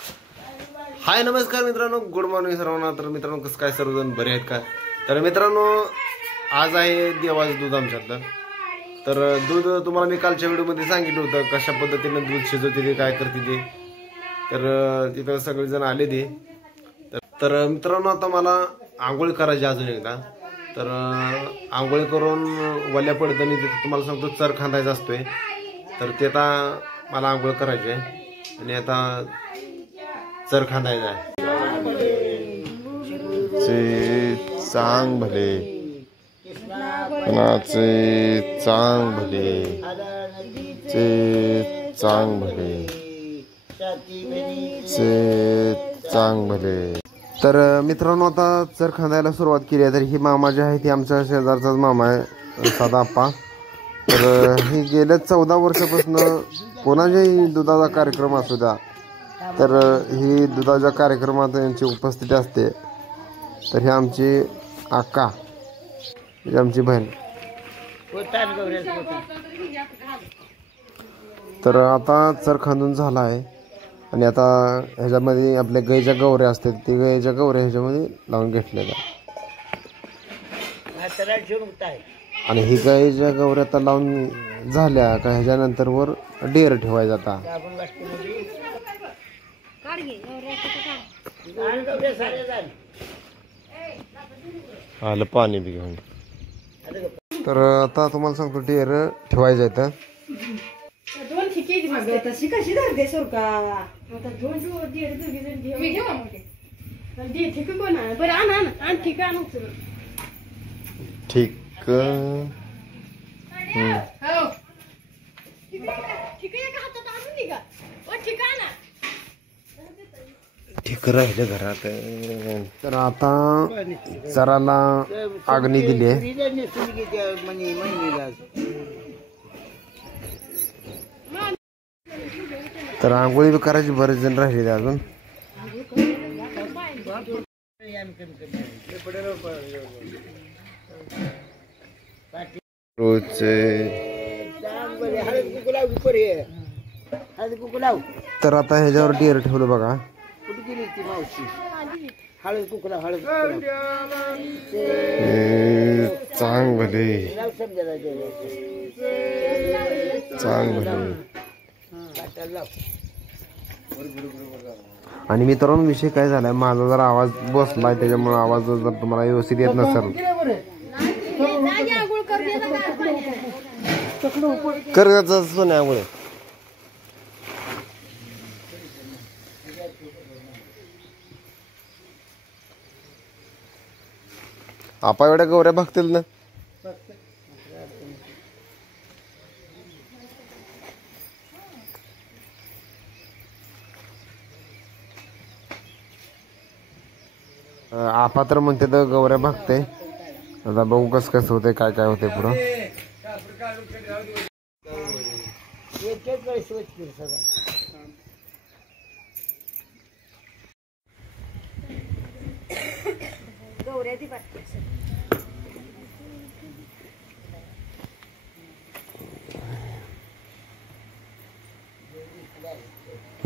हाय नमस्कार मित्रांनो, good morning सर्वांना। तर मित्रांनो कसं काय सर्वजण बरे आहेत का? तर मित्रांनो आज आहे देवाचं दूध आमच्यातलं। तर दूध तुम्हाला मी कालच्या व्हिडिओमध्ये सांगितलं होतं कशा पद्धतीने दूध शिजवते ते काय करते ते। तर तिथं सगळेजण आले ते। तर मित्रांनो आता मला आंघोळ करायची अजून एकदा। तर आंघोळ करून वल्या पडताना तिथं तुम्हाला सांगतो चर खांदायचा असतोय। तर ते आता मला आंघोळ करायची आहे आणि आता चर खांदायचा आहे। चांग भले कोणाचे चांग भले चांग भले चांग भले। तर मित्रांनो आता चर खांदायला सुरुवात केली आहे। तर ही मामा जे आहे ती आमच्या शेजारचाच मामा आहे, साधा आप्पा। तर ही गेल्या 14 वर्षापासून कोणाच्याही दुधाचा कार्यक्रम असू द्या तर ही दुधाच्या कार्यक्रमात यांची उपस्थिती असते। तर ही आमची आका, ही आमची बहीण। तर आता चर खांदून झाला आहे आणि आता ह्याच्यामध्ये आपल्या गाईच्या गवऱ्या असतात, ती गाईच्या गवऱ्या ह्याच्यामध्ये लावून घेतलेल्या। आणि ही गाईच्या गवऱ्या आता लावून झाल्या का ह्याच्यानंतर वर डेर ठेवायचा। आता आलं पाणी बी घेऊन। तर आता तुम्हाला सांगतो डेर ठेवायचं इथं। दोन ठिके मग तशी कशी धरते सुरका आता दोन दीड दोघी जण घेऊ मी घेऊ मग दे ठीक कोण आहे बरं आण आण ठीक आहे आणू ठीक हो ठीक आहे का हातात आणून निघा ओ ठीक आहे ना ठीक राहिलं घरात। तर आता चराला आगनी दिली आहे। तर आंघोळी बी करायची बरेच जण राहिलेले अजून। तर आता ह्याच्यावर डेअर ठेवलं बघा। चांग भले चांग भले। आणि मित्रांनो विषय काय झालाय, माझा जर आवाज बसलाय त्याच्यामुळे आवाज जर तुम्हाला व्यवस्थित येत नसेल करायचं सोन्यामुळे। आपा एवढ्या गवऱ्या बघतील ना। आपा तर म्हणते तर गवऱ्या बघते। आता बघू कसं होते काय काय होते पुढं।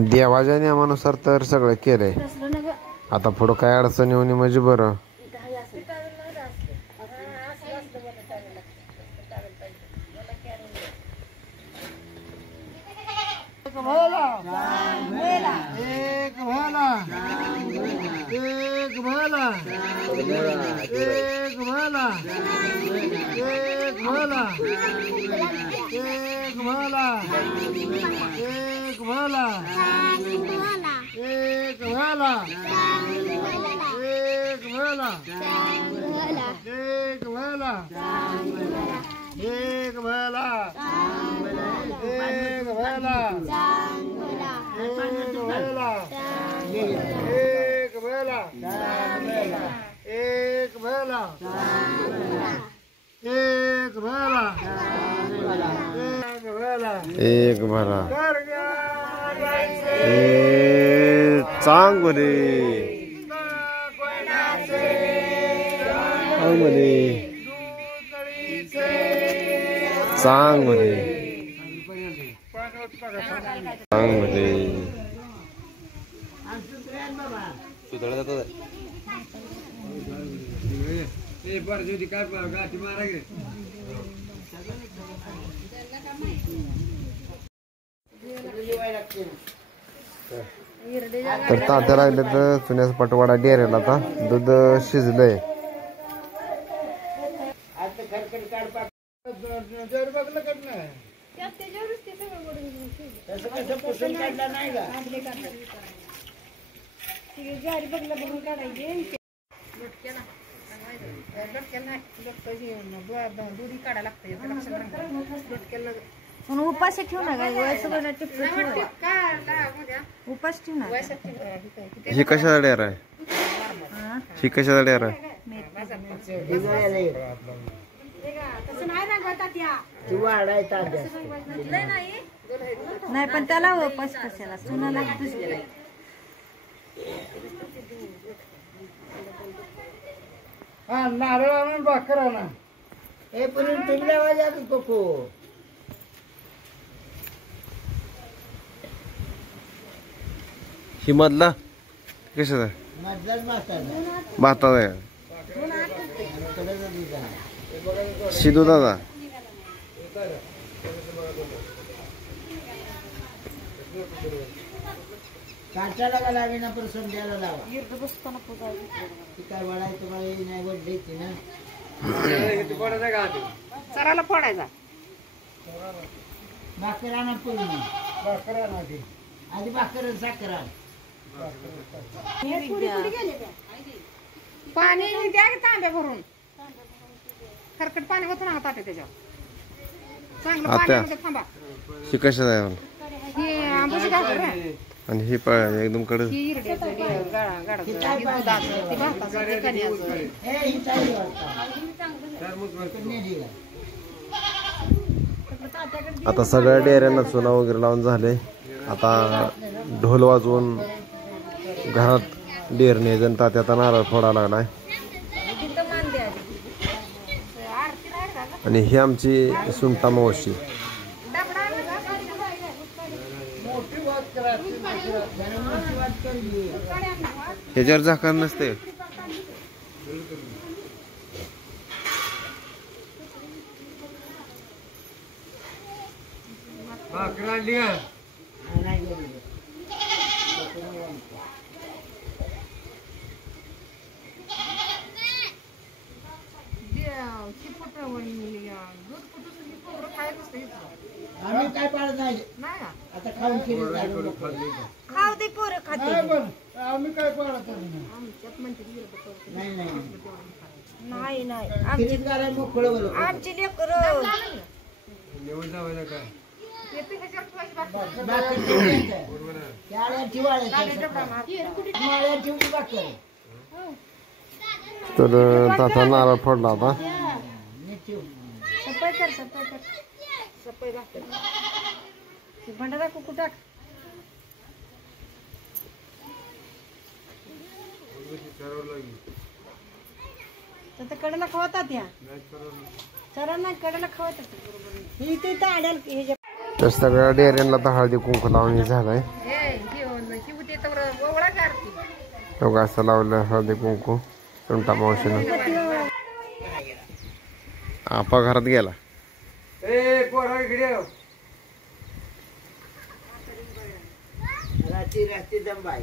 देवाच्या नियमानुसार तर सगळं केलंय। आता पुढं काय अडचण येऊन म्हणजे बरं। एक भला चांग भले चांग भले चांग भले सुधळ जातात तर तात्या लागले तर चुन्याचा पटवाडा डेरेला आता दूध शिजलंय. उपाशी ठेवू नका उपास ठेवू नका. ही कशाचा डेअर आहे? ही कशाचा डेअर आहे? नाही पण त्याला उपास कशाला सुनाला दुसऱ्या नारळ आणून भाकर आणा. हे पण तुम्ही आवाज आला कोको. ही मधला कशाचा? भाताचा आहे. शिदू दादा काचाला का लागे ना पण संध्याला लावा. काय वळाय तुम्हाला नाही वडली ना चराला फोडायचा. भाकर आणा पूर्ण भाकर आणा आधी भाकर साखर आण. पाणी द्या तांब्या भरून खरकट पाणी होतं ना ताटे त्याच्यावर चांगलं पाणी थांबा. ही कशाचा आहे? ही आंब्याची घागर आहे. आणि ही एकदम कडक. ही इरड्याचं गाडा ती भाताचं ते कण्याचं. हे ही चालली वाटतं. आता सगळ्या डेऱ्यांना चुना वगैरे लावून झाले. आता ढोल वाजवून घरात डेर नेजन तात्या आता नारळ फोडा लागलाय. आणि ही आमची सुंटा मावशी. ह्याच्यावर झाकण नसते. आम्ही काय पाळत नाही आता खाऊन खाऊ दे पोरं खाते. आम्ही काय पाळत नाही नाही नाही आमची लेकर तर ताता नारळ फोडला होता. सफाई कर सफाई घातली भंडारा कुकू टाक. तर कडेला खवतात या चरा नाही कडेला खवतात बरोबर. ही ते आड्याल तर सगळ्या डेऱ्यांना तर हळदी कुंकू लावणी झालाय. असं लावलं हळदी कुंकू सुंटा मावशीनं. आपा घरात गेला. रात्री दंबाई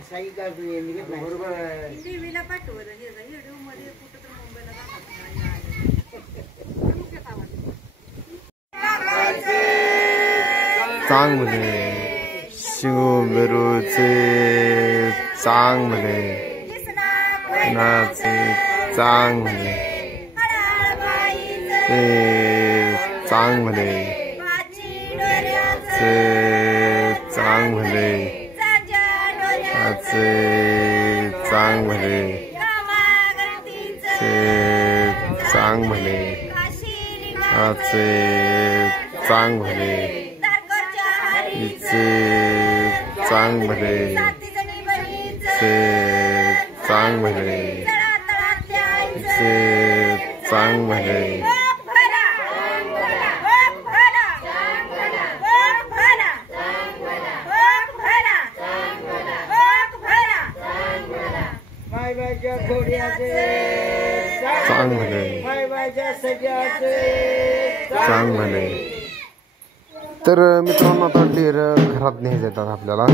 असाही काढून बरोबर टीव्हीला पाठवलं हे व्हिडिओ मध्ये कुठं तर मुंबईला चांगले शिवबेरूचे चांगले नाचे चांगले ते चांगले ते चांगले आचे चांगले ते चांगले आचे चांगले इचे चांगले ते चांगले इचे चांगले चांगले मायबाच्या सगळ्याचे चांगले. तर मित्रांनो आता डेर घरात न्यायचे येतात आपल्याला.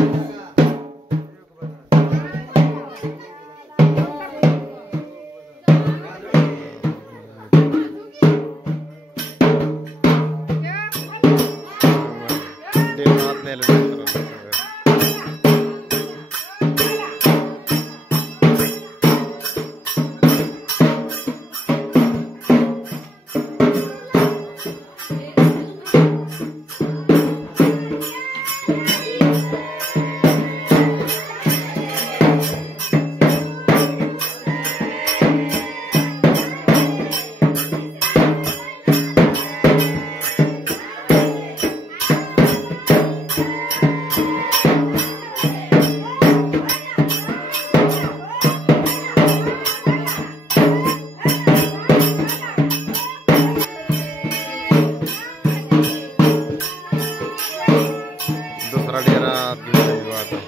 दुसरा डेरा आता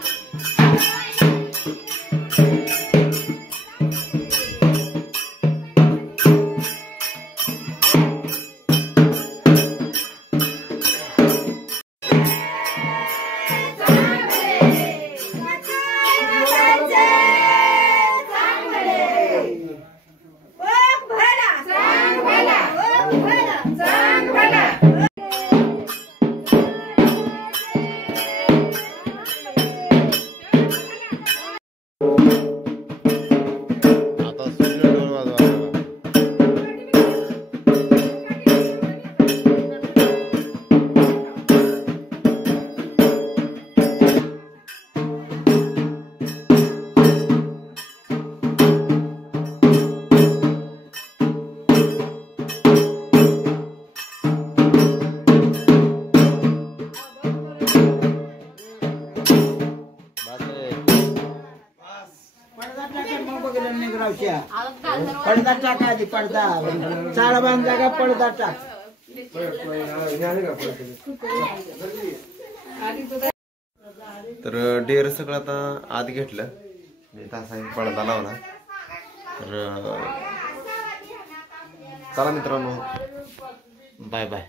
पडदा टाका आधी पडदा चाळ बांधला का पडदा टाक. तर डेर सगळं आता आत घेतलं तासा पडदा लावला. तर चला मित्रांनो बाय बाय.